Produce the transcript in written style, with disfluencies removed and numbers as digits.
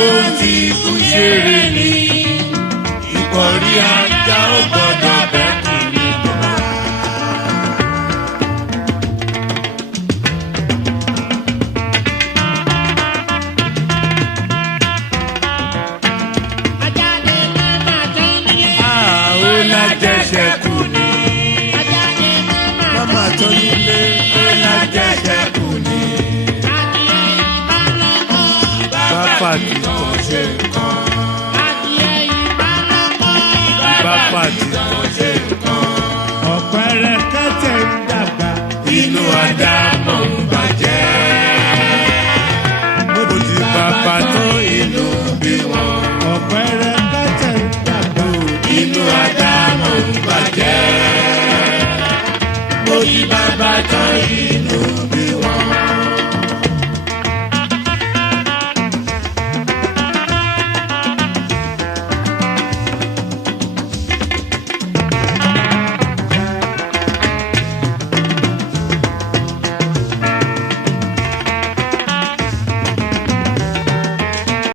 ó ti kú ṣeré ni ìkọ̀rí ajá ó gbọ́dọ̀ bẹ́kùn ní bàbá. Ó lájẹsẹ̀ kù ni mama tó nílé ó lájẹsẹ̀ kù ni bàbá tí kò ṣe.